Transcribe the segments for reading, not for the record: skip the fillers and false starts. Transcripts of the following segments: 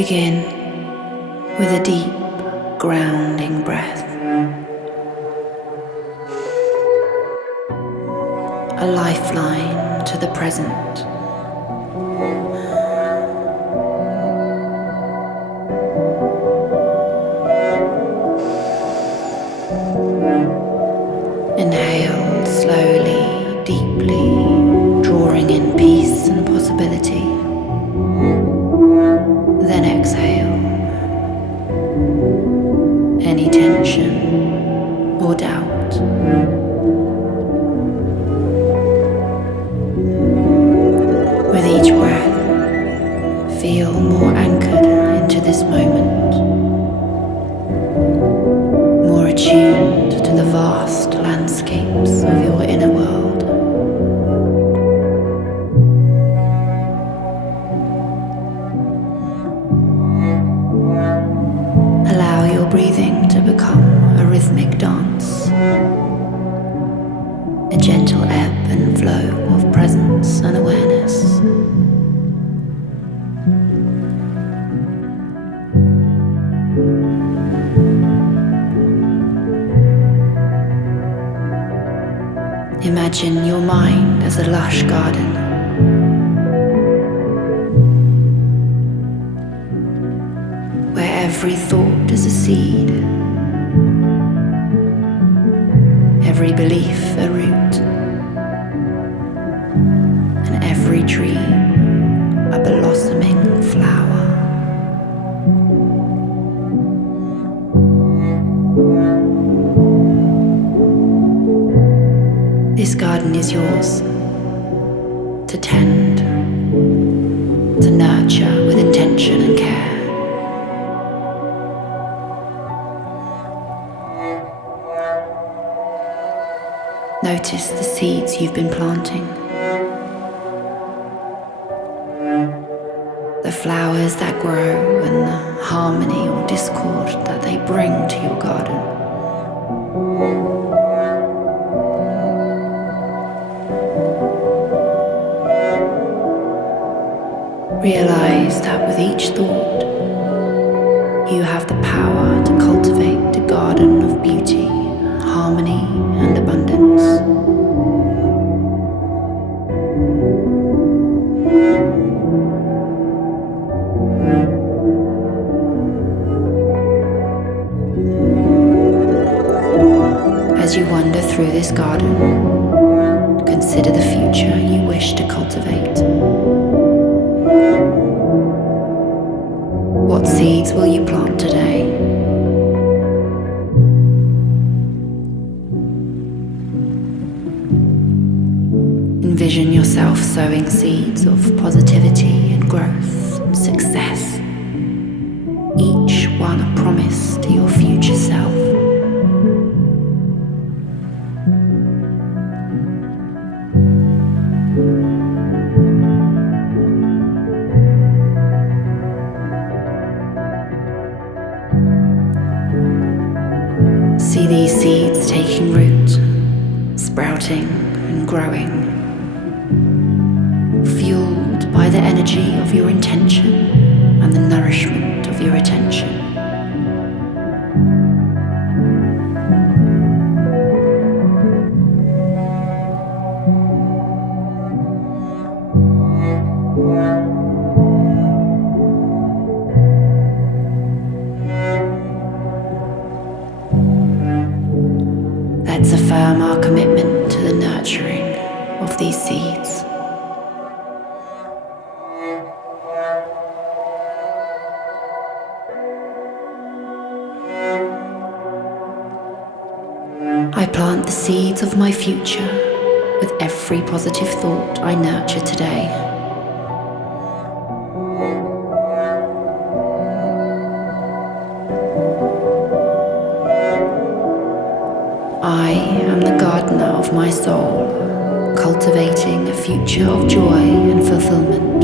Begin with a deep, grounding breath. A lifeline to the present. Inhale slowly, deeply, drawing in peace and possibility. Then exhale any tension or doubt. With each breath, feel more anchored into this moment, more attuned to the vast landscapes of your inner world. Allow your breathing to become a rhythmic dance, a gentle ebb and flow of presence and awareness. Imagine your mind as a lush garden. Where every thought is a seed, every belief a root, and every dream a blossoming flower. This garden is yours to tend, to nurture with intention and care. Notice the seeds you've been planting, the flowers that grow and the harmony or discord that they bring to your garden. Realize that with each thought, you have the power to cultivate a garden of beauty, harmony, and abundance. As you wander through this garden, consider the future you wish to cultivate. What seeds will you plant today? Envision yourself sowing seeds of positivity and growth and success, each one a promise to your future self. See these seeds taking root, sprouting and growing, fueled by the energy of your intention and the nourishment of your attention. Let's affirm our commitment to the nurturing of these seeds. I plant the seeds of my future with every positive thought I nurture today. I am the gardener of my soul, cultivating a future of joy and fulfillment.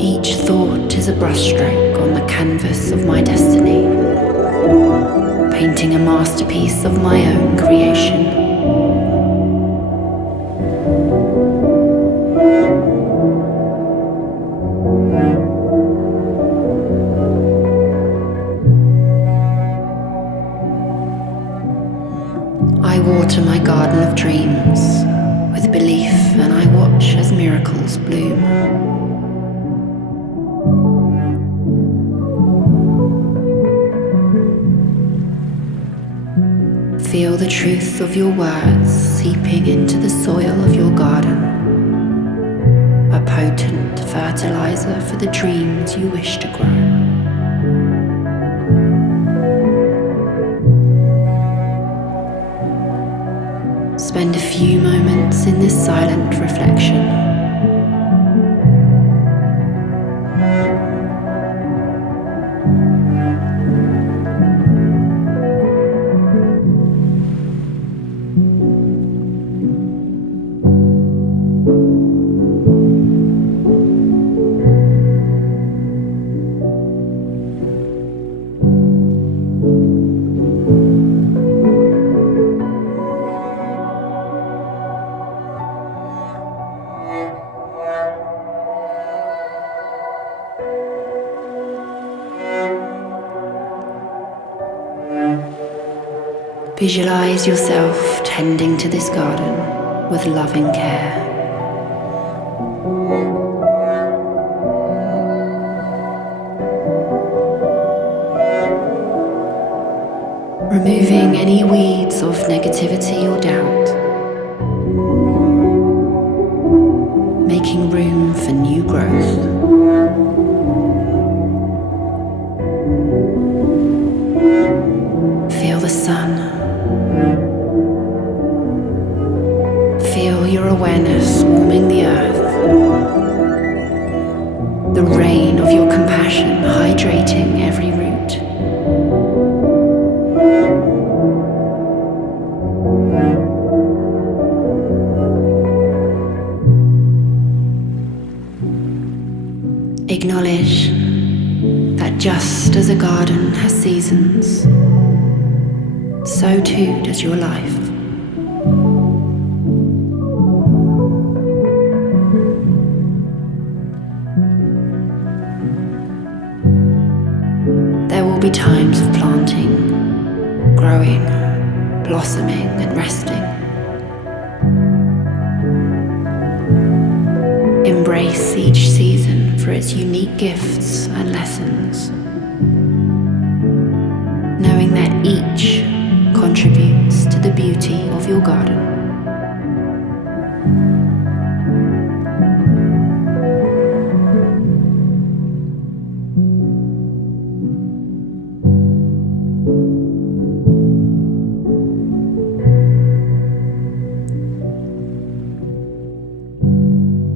Each thought is a brushstroke on the canvas of my destiny, painting a masterpiece of my own creation. I water my garden of dreams with belief, and I watch as miracles bloom. Feel the truth of your words seeping into the soil of your garden, a potent fertilizer for the dreams you wish to grow. Spend a few moments in this silent reflection. Visualize yourself tending to this garden with loving care. Removing any weeds of negativity or doubt, making room for new growth. Feel the sun. Feel your awareness warming the earth, the rain of your compassion hydrating every root. Acknowledge that just as a garden has seasons, so too does your life. There will be times of planting, growing, blossoming, and resting. Embrace each season for its unique gifts and lessons, knowing that each contributes to the beauty of your garden.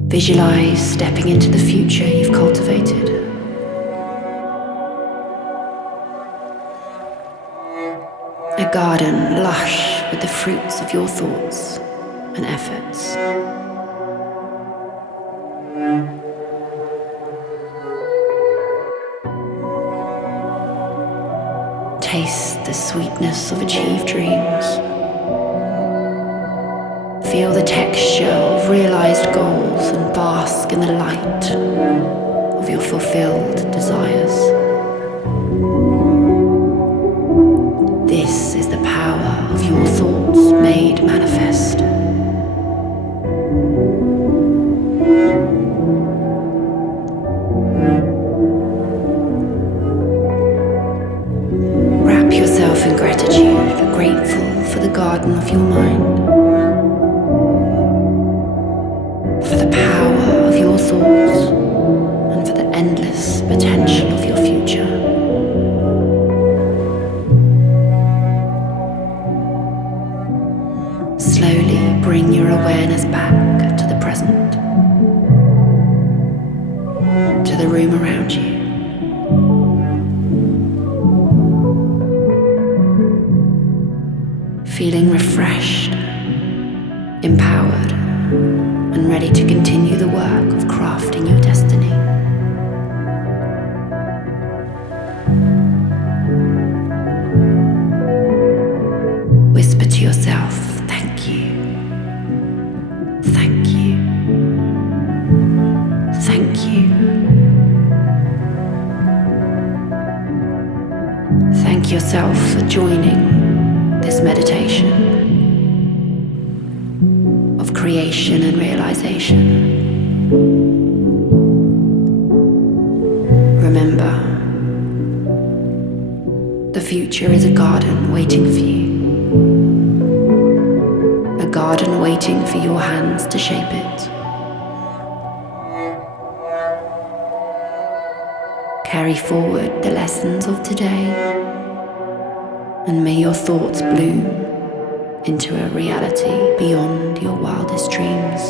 Visualize stepping into the future you've cultivated. A garden lush with the fruits of your thoughts and efforts. Taste the sweetness of achieved dreams. Feel the texture of realized goals and bask in the light of your fulfilled desires. This is the power of your thoughts made manifest. Wrap yourself in gratitude, grateful for the garden of your mind, for the power of your thoughts, and for the endless potential of your future. Slowly bring your awareness back to the present, to the room around you. Feeling refreshed, empowered, and ready to continue the work of crafting your destiny. yourself for joining this meditation of creation and realization. Remember, the future is a garden waiting for you. A garden waiting for your hands to shape it. Carry forward the lessons of today, and may your thoughts bloom into a reality beyond your wildest dreams.